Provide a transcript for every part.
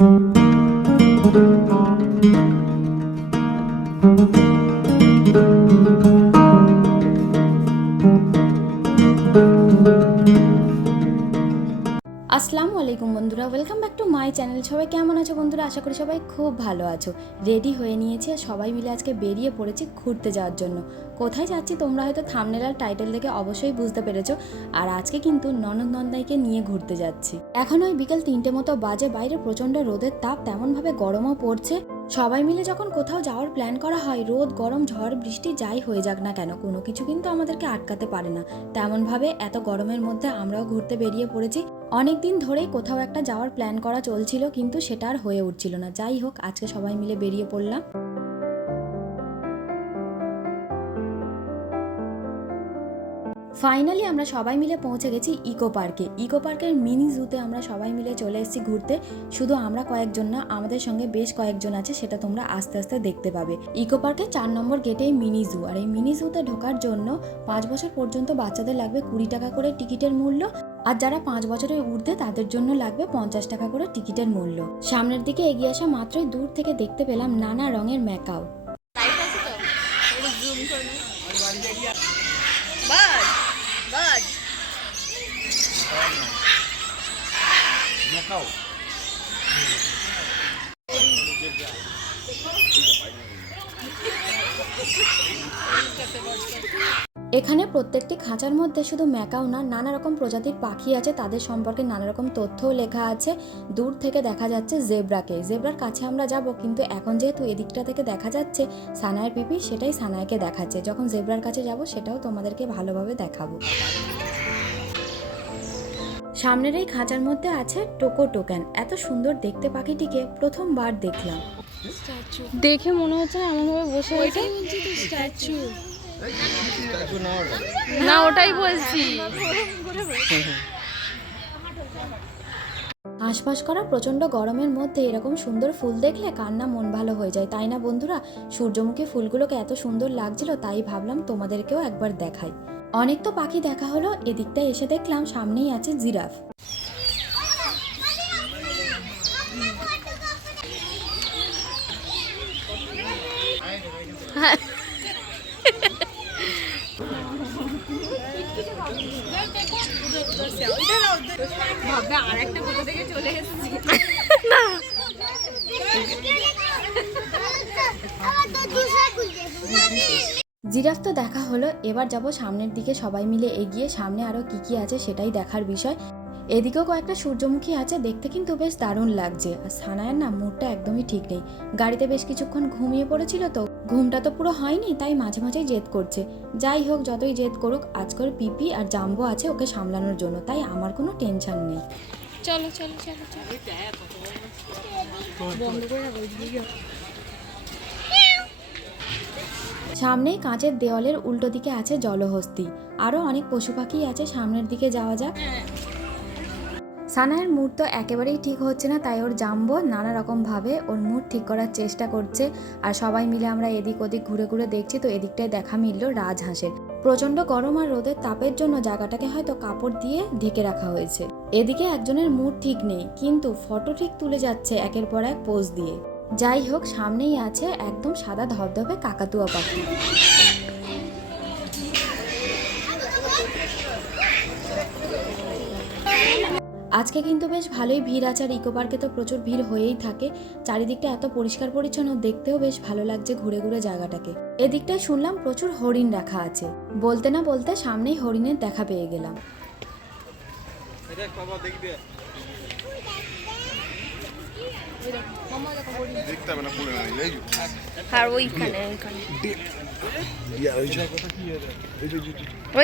thank you. আলাইকুম বন্ধুরা welcome back to my channel সবাই কেমন আছো বন্ধুরা? আশা করি সবাই খুব ভালো আছো। রেডি হয়ে নিয়েছি আর সবাই মিলে আজকে বেরিয়ে পড়েছি ঘুরতে যাওয়ার জন্য। কোথায় যাচ্ছি তোমরা হয়তো থামনেল আর টাইটেল দেখে অবশ্যই বুঝতে পেরেছ। আর আজকে কিন্তু ননদ নন্দাইকে নিয়ে ঘুরতে যাচ্ছি। এখন ওই বিকেল তিনটে মতো বাজে, বাইরে প্রচণ্ড রোদের তাপ, তেমনভাবে গরমও পড়ছে। সবাই মিলে যখন কোথাও যাওয়ার প্ল্যান করা হয়, রোদ, গরম, ঝড়, বৃষ্টি যাই হয়ে যাক না কেন, কোনো কিছু কিন্তু আমাদেরকে আটকাতে পারে না। তেমনভাবে এত গরমের মধ্যে আমরাও ঘুরতে বেরিয়ে পড়েছি। অনেক দিন ধরেই কোথাও একটা যাওয়ার প্ল্যান করা চলছিল, কিন্তু সেটা আর হয়ে উঠছিল না। যাই হোক, আজকে সবাই মিলে বেরিয়ে পড়লাম। ফাইনালি আমরা সবাই মিলে পৌঁছে গেছি ইকো পার্কে ইকো পার্কের মিনি জুতে আমরা সবাই মিলে চলে এসেছি ঘুরতে। শুধু আমরা কয়েকজন না, আমাদের সঙ্গে বেশ কয়েকজন আছে, সেটা তোমরা আস্তে আস্তে দেখতে পাবে। ইকো পার্কের চার নম্বর গেটেই মিনি জু আর এই মিনি জুতে ঢোকার জন্য পাঁচ বছর পর্যন্ত বাচ্চাদের লাগবে কুড়ি টাকা করে টিকিটের মূল্য, আর যারা পাঁচ বছরের ঊর্ধ্বে তাদের জন্য লাগবে পঞ্চাশ টাকা করে টিকিটের মূল্য। সামনের দিকে এগিয়ে আসা মাত্রই দূর থেকে দেখতে পেলাম নানা রঙের ম্যাকাও। এখানে প্রত্যেকটি খাঁচার মধ্যে শুধু ম্যাকাও না, নানা রকম প্রজাতির পাখি আছে। তাদের সম্পর্কে নানা রকম তথ্যও লেখা আছে। দূর থেকে দেখা যাচ্ছে জেব্রাকে। জেব্রার কাছে আমরা যাব, কিন্তু এখন যেহেতু এদিকটা থেকে দেখা যাচ্ছে সানায়ের পিপি সেটাই সানায়কে দেখাচ্ছে। যখন জেব্রার কাছে যাব, সেটাও তোমাদেরকে ভালোভাবে দেখাবো। সামনের এই খাঁচার মধ্যে আছে টোকো টোকেন। এত সুন্দর দেখতে পাখিটিকে প্রথমবার দেখলাম। দেখে মনে হচ্ছে না এমনভাবে বসে আছে। স্ট্যাচু। না ওটাই বলছি। আশপাশ করা প্রচণ্ড গরমের মধ্যে এরকম সুন্দর ফুল দেখলে কার না মন ভালো হয়ে যায় তাই না বন্ধুরা? সূর্যমুখী ফুলগুলোকে এত সুন্দর লাগছিল তাই ভাবলাম তোমাদেরকেও একবার দেখাই। অনেক তো পাখি দেখা হলো এদিকটা এসে দেখলাম সামনেই আছে জিরাফ। ভাববে আর একটা কোথা থেকে চলে এসেছি জিরাফ তো দেখা হলো এবার যাব সামনের দিকে সবাই মিলে এগিয়ে সামনে আরও কি কি আছে সেটাই দেখার বিষয়। এদিকেও কয়েকটা সূর্যমুখী আছে দেখতে কিন্তু বেশ দারুণ লাগছে। আর সানায়ের না মুডটা একদমই ঠিক নেই। গাড়িতে বেশ কিছুক্ষণ ঘুমিয়ে পড়েছিল তো ঘুমটা তো পুরো হয়নি তাই মাঝে মাঝেই জেদ করছে। যাই হোক যতই জেদ করুক আজকের পিপি আর জাম্বো আছে ওকে সামলানোর জন্য তাই আমার কোনো টেনশন নেই। চলো চলো চলো চলো। বন্ধ করে। সামনেই কাঁচের দেওয়ালের উল্টো দিকে আছে জলহস্তি। আরও অনেক পশু পাখি আছে সামনের দিকে যাওয়া যাক। সানায়ের মুড তো একেবারেই ঠিক হচ্ছে না, তাই ওর জাম্বো নানা রকমভাবে ওর মুড ঠিক করার চেষ্টা করছে। আর সবাই মিলে আমরা এদিক ওদিক ঘুরে ঘুরে দেখছি, তো এদিকটায় দেখা মিলল রাজহাঁসের। প্রচণ্ড গরম আর রোদের তাপের জন্য জায়গাটাকে হয়তো কাপড় দিয়ে ঢেকে রাখা হয়েছে। এদিকে একজনের মুড ঠিক নেই, কিন্তু ফটো ঠিক তুলে যাচ্ছে একের পর এক পোজ দিয়ে। যাই হোক, সামনেই আছে একদম সাদা ধবধবে কাকাতুয়া পাখি। আজকে কিন্তু বেশ ভালোই ভিড় আছে, আর ইকো পার্কে তো প্রচুর ভিড় হয়েই থাকে। চারিদিকটা এত পরিষ্কার পরিচ্ছন্ন, দেখতেও বেশ ভালো লাগছে ঘুরে ঘুরে জায়গাটাকে। এদিকটায় শুনলাম প্রচুর হরিণ রাখা আছে। বলতে না বলতে সামনেই হরিণের দেখা পেয়ে গেলাম। দেখতে হবে না পড়ে না এই আর ওইখানে ওইখানে। ইয়া, ওই যে।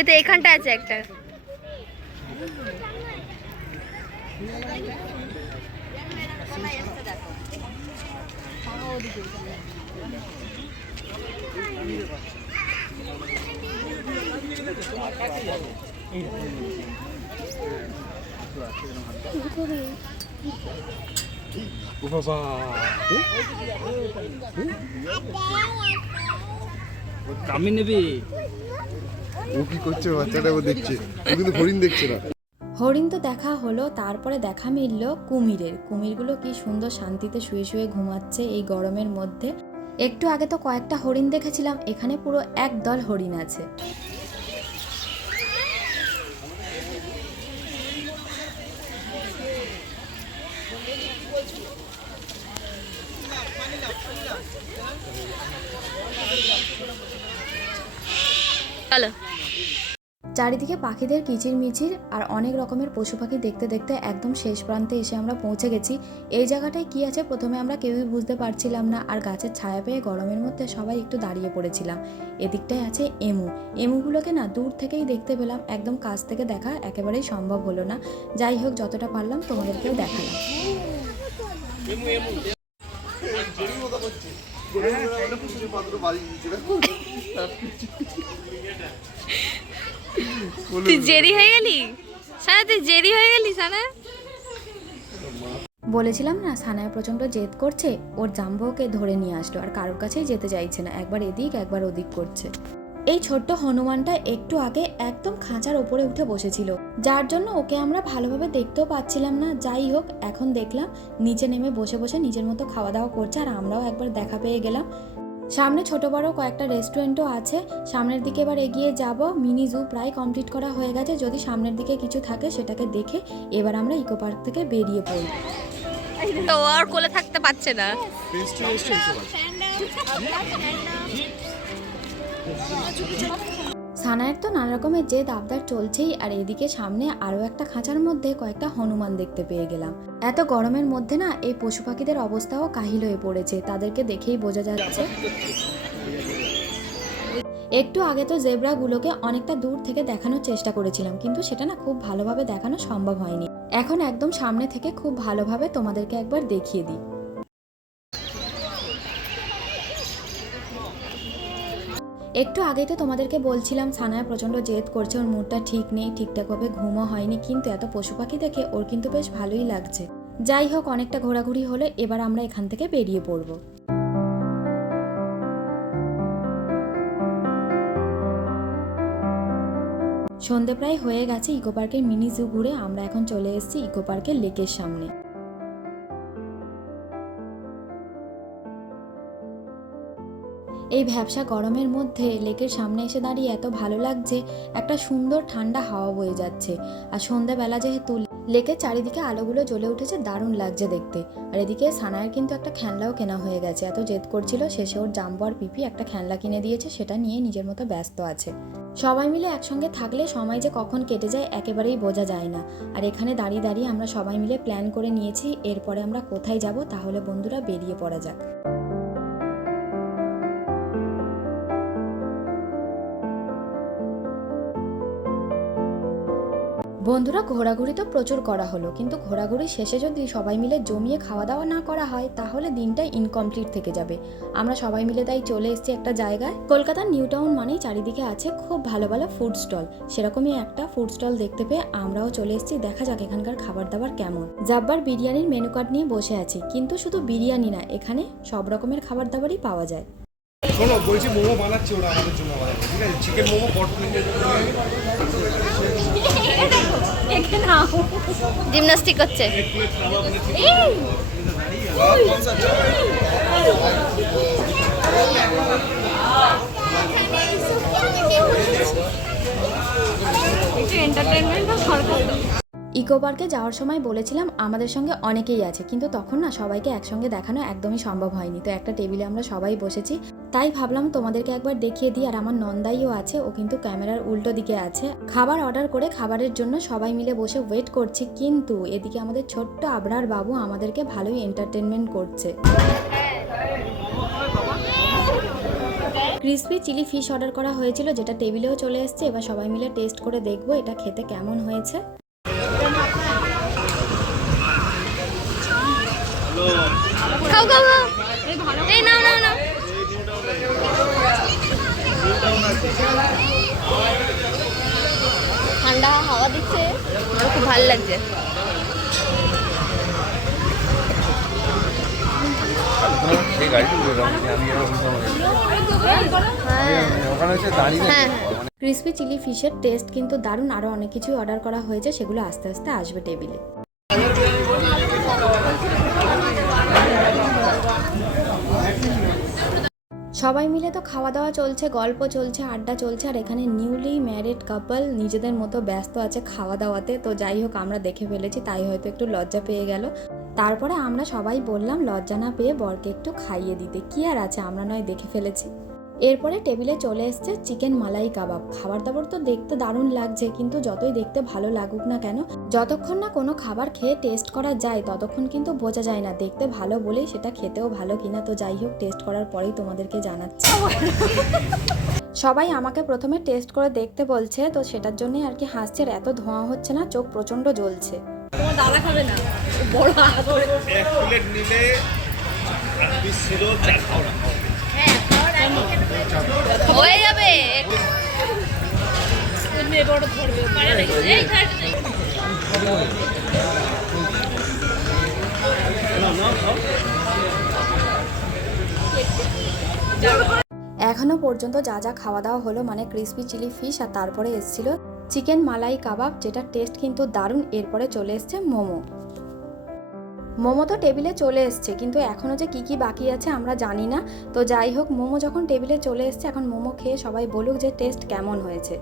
তো এখানটা আছে একটা। ও বাবা আমি নেবে ও কি করছে? বাচ্চাটা ও দেখছে। ও কিন্তু হরিণ দেখছে না। হরিণ তো দেখা হলো তারপরে দেখা মিলল কুমিরের। কুমিরগুলো কি সুন্দর শান্তিতে শুয়ে শুয়ে ঘুমাচ্ছে এই গরমের মধ্যে। একটু আগে তো কয়েকটা হরিণ দেখেছিলাম এখানে পুরো এক দল হরিণ আছে। চলো। চারিদিকে পাখিদের কিচিরমিচির আর অনেক রকমের পশু পাখি দেখতে দেখতে একদম শেষ প্রান্তে এসে আমরা পৌঁছে গেছি। এই জায়গাটায় কি আছে প্রথমে আমরা কেউই বুঝতে পারছিলাম না আর গাছের ছায়া পেয়ে গরমের মধ্যে সবাই একটু দাঁড়িয়ে পড়েছিলাম। এদিকটায় আছে এমু। এমুগুলোকে না দূর থেকেই দেখতে পেলাম একদম কাছ থেকে দেখা একেবারেই সম্ভব হলো না। যাই হোক যতটা পারলাম তোমাদেরকেও দেখালাম। তুই জেরি হয়ে গেলি? তুই জেরি হয়ে গেলি বলেছিলাম না, সানায় প্রচণ্ড জেদ করছে, ওর জাম্বুকে ধরে নিয়ে আসলো, আর কারোর কাছেই যেতে চাইছে না, একবার এদিক, একবার ওদিক করছে। এই ছোট্ট হনুমানটা একটু আগে একদম খাঁচার ওপরে উঠে বসেছিল, যার জন্য ওকে আমরা ভালোভাবে দেখতেও পাচ্ছিলাম না। যাই হোক, এখন দেখলাম, নিচে নেমে বসে বসে নিজের মতো খাওয়া দাওয়া করছে, আর আমরাও একবার দেখা পেয়ে গেলাম। সামনে ছোট বড় কয়েকটা রেস্টুরেন্টও আছে। সামনের দিকে এবার এগিয়ে যাব। মিনি জু প্রায় কমপ্লিট করা হয়ে গেছে। যদি সামনের দিকে কিছু থাকে সেটাকে দেখে এবার আমরা ইকো পার্ক থেকে বেরিয়ে পড়ি তো আর কোলে থাকতে পারছে না। সানায়ের তো নানা রকমের জেদ আবদার চলছেই, আর এদিকে সামনে আরও একটা খাঁচার মধ্যে কয়েকটা হনুমান দেখতে পেয়ে গেলাম। এত গরমের মধ্যে না, এই পশু পাখিদের অবস্থাও কাহিল হয়ে পড়েছে, তাদেরকে দেখেই বোঝা যাচ্ছে। একটু আগে তো জেব্রাগুলোকে অনেকটা দূর থেকে দেখানোর চেষ্টা করেছিলাম, কিন্তু সেটা না খুব ভালোভাবে দেখানো সম্ভব হয়নি। এখন একদম সামনে থেকে খুব ভালোভাবে তোমাদেরকে একবার দেখিয়ে দিই। একটু আগেই তো তোমাদেরকে বলছিলাম, সানায়া প্রচণ্ড জেদ করছে, ওর মুডটা ঠিক নেই ঠিকঠাকভাবে ঘুমও হয়নি, কিন্তু এত পশু পাখি দেখে ওর কিন্তু বেশ ভালোই লাগছে। যাই হোক, অনেকটা ঘোরাঘুরি হলে এবার আমরা এখান থেকে বেরিয়ে পড়ব। সন্ধে প্রায় হয়ে গেছে ইকো পার্কের মিনি জু ঘুরে আমরা এখন চলে এসেছি ইকো পার্কের লেকের সামনে। এই ভ্যাবসা গরমের মধ্যে লেকের সামনে এসে দাঁড়িয়ে এত ভালো লাগছে, একটা সুন্দর ঠান্ডা হাওয়া বয়ে যাচ্ছে। আর সন্ধ্যাবেলা যেহেতু লেকের চারিদিকে আলোগুলো জ্বলে উঠেছে, দারুণ লাগছে দেখতে। আর এদিকে সানায়ের কিন্তু একটা খেলনাও কেনা হয়ে গেছে। এত জেদ করছিল, শেষে ওর জাম্বো আর পিপি একটা খেলনা কিনে দিয়েছে, সেটা নিয়ে নিজের মতো ব্যস্ত আছে। সবাই মিলে একসঙ্গে থাকলে সময় যে কখন কেটে যায় একেবারেই বোঝা যায় না। আর এখানে দাঁড়িয়ে দাঁড়িয়ে আমরা সবাই মিলে প্ল্যান করে নিয়েছি, এরপরে আমরা কোথায় যাব, তাহলে বন্ধুরা বেরিয়ে পড়া যাক। বন্ধুরা, ঘোরাঘুরি তো প্রচুর করা হলো। কিন্তু ঘোরাঘুরি শেষে যদি সবাই মিলে জমিয়ে খাওয়া দাওয়া না করা হয়, তাহলে দিনটা ইনকমপ্লিট থেকে যাবে। আমরা সবাই মিলে তাই চলে এসেছি একটা জায়গায়। কলকাতার নিউ টাউন মানেই চারিদিকে আছে খুব ভালো ভালো ফুড স্টল সেরকমই একটা ফুড স্টল দেখতে পেয়ে আমরাও চলে এসেছি। দেখা যাক এখানকার খাবার দাবার কেমন। জাব্বার বিরিয়ানির মেনু কার্ড নিয়ে বসে আছি। কিন্তু শুধু বিরিয়ানি না, এখানে সব রকমের খাবার দাবারই পাওয়া যায়। শোনো, বলছি মোমো বানাচ্ছে ওরা আমাদের জন্য ঠিক আছে? চিকেন মোমো জিমনাস্টিক করছে একটু এন্টারটেনমেন্ট দরকার ইকো পার্কে যাওয়ার সময় বলেছিলাম আমাদের সঙ্গে অনেকেই আছে কিন্তু তখন না সবাইকে একসঙ্গে দেখানো একদমই সম্ভব হয়নি। তো একটা টেবিলে আমরা সবাই বসেছি তাই ভাবলাম তোমাদেরকে একবার দেখিয়ে দিই, আর আমার নন্দাইও আছে, ও কিন্তু ক্যামেরার উল্টো দিকে আছে। খাবার অর্ডার করে খাবারের জন্য সবাই মিলে বসে ওয়েট করছি, কিন্তু এদিকে আমাদের ছোট্ট আবরার বাবু আমাদেরকে ভালোই এন্টারটেনমেন্ট করছে। ক্রিসপি চিলি ফিশ অর্ডার করা হয়েছিল, যেটা টেবিলেও চলে এসেছে, এবার সবাই মিলে টেস্ট করে দেখব এটা খেতে কেমন হয়েছে। খাও খাও এই নাও নাও নাও ঠান্ডা হাওয়া দিচ্ছে খুব ভালো লাগছে হ্যাঁ হ্যাঁ, মানে ক্রিসপি চিলি ফিশের টেস্ট কিন্তু দারুণ আরও অনেক কিছু অর্ডার করা হয়েছে সেগুলো আস্তে আস্তে আসবে টেবিলে সবাই মিলে তো খাওয়া দাওয়া চলছে, গল্প চলছে, আড্ডা চলছে, আর এখানে নিউলি ম্যারিড কাপল নিজেদের মতো ব্যস্ত আছে খাওয়া দাওয়াতে তো যাই হোক, আমরা দেখে ফেলেছি, তাই হয়তো একটু লজ্জা পেয়ে গেল। তারপরে আমরা সবাই বললাম, লজ্জা না পেয়ে বরকে একটু খাইয়ে দিতে। কি আর আছে, আমরা নয় দেখে ফেলেছি। এরপরে টেবিলে চলে এসছে চিকেন মালাই কাবাব। খাবার দাবার তো দেখতে দারুণ লাগছে কিন্তু যতই দেখতে ভালো লাগুক না কেন যতক্ষণ না কোনো খাবার খেয়ে টেস্ট করা যায় ততক্ষণ কিন্তু বোঝা যায় না দেখতে ভালো বলেই সেটা খেতেও ভালো কিনা। তো যাই হোক টেস্ট করার পরেই তোমাদেরকে জানাচ্ছি। সবাই আমাকে প্রথমে টেস্ট করে দেখতে বলছে তো সেটার জন্যই আর কি হাসছে আর এত ধোঁয়া হচ্ছে না চোখ প্রচণ্ড জ্বলছে। তোমার দাদা খাবে না? বড় এক প্লেট নিলে ছিল চার খাওয়া হয়ে যাবে। এখনও পর্যন্ত যা যা খাওয়া দাওয়া হলো মানে ক্রিসপি চিলি ফিশ আর তারপরে এসেছিল চিকেন মালাই কাবাব, যেটা টেস্ট কিন্তু দারুণ এরপরে চলে এসছে মোমো মোমো তো টেবিলে চলে এসছে, কিন্তু এখনও যে কি কি বাকি আছে আমরা জানি না। তো যাই হোক, মোমো যখন টেবিলে চলে এসছে, এখন মোমো খেয়ে সবাই বলুক যে টেস্ট কেমন হয়েছে।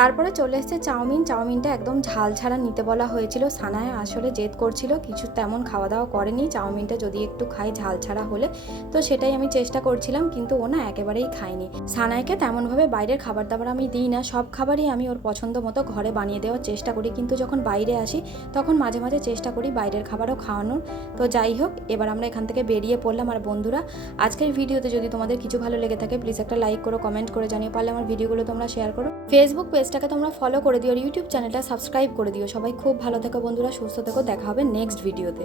তারপরে চলে এসছে চাউমিন। চাউমিনটা একদম ঝাল ছাড়া নিতে বলা হয়েছিল। সানায় আসলে জেদ করছিল, কিছু তেমন খাওয়া দাওয়া করেনি। চাউমিনটা যদি একটু খাই, ঝাল ছাড়া হলে। তো সেটাই আমি চেষ্টা করছিলাম, কিন্তু ও না একেবারেই খায়নি। সানাইকে তেমনভাবে বাইরের খাবার দাবার আমি দিই না। সব খাবারই আমি ওর পছন্দ মতো ঘরে বানিয়ে দেওয়ার চেষ্টা করি। কিন্তু যখন বাইরে আসি, তখন মাঝে মাঝে চেষ্টা করি বাইরের খাবারও খাওয়ানোর। তো যাই হোক, এবার আমরা এখান থেকে বেরিয়ে পড়লাম। আর বন্ধুরা, আজকের ভিডিওতে যদি তোমাদের কিছু ভালো লেগে থাকে প্লিজ একটা লাইক করো কমেন্ট করে জানিয়ে পারলে আমার ভিডিওগুলো তোমরা শেয়ার করো। ফেসবুক পেজটাকে তোমরা ফলো করে দিও আর ইউটিউব চ্যানেলটা সাবস্ক্রাইব করে দিও। সবাই খুব ভালো থেকো বন্ধুরা, সুস্থ থেকো, দেখা হবে নেক্সট ভিডিওতে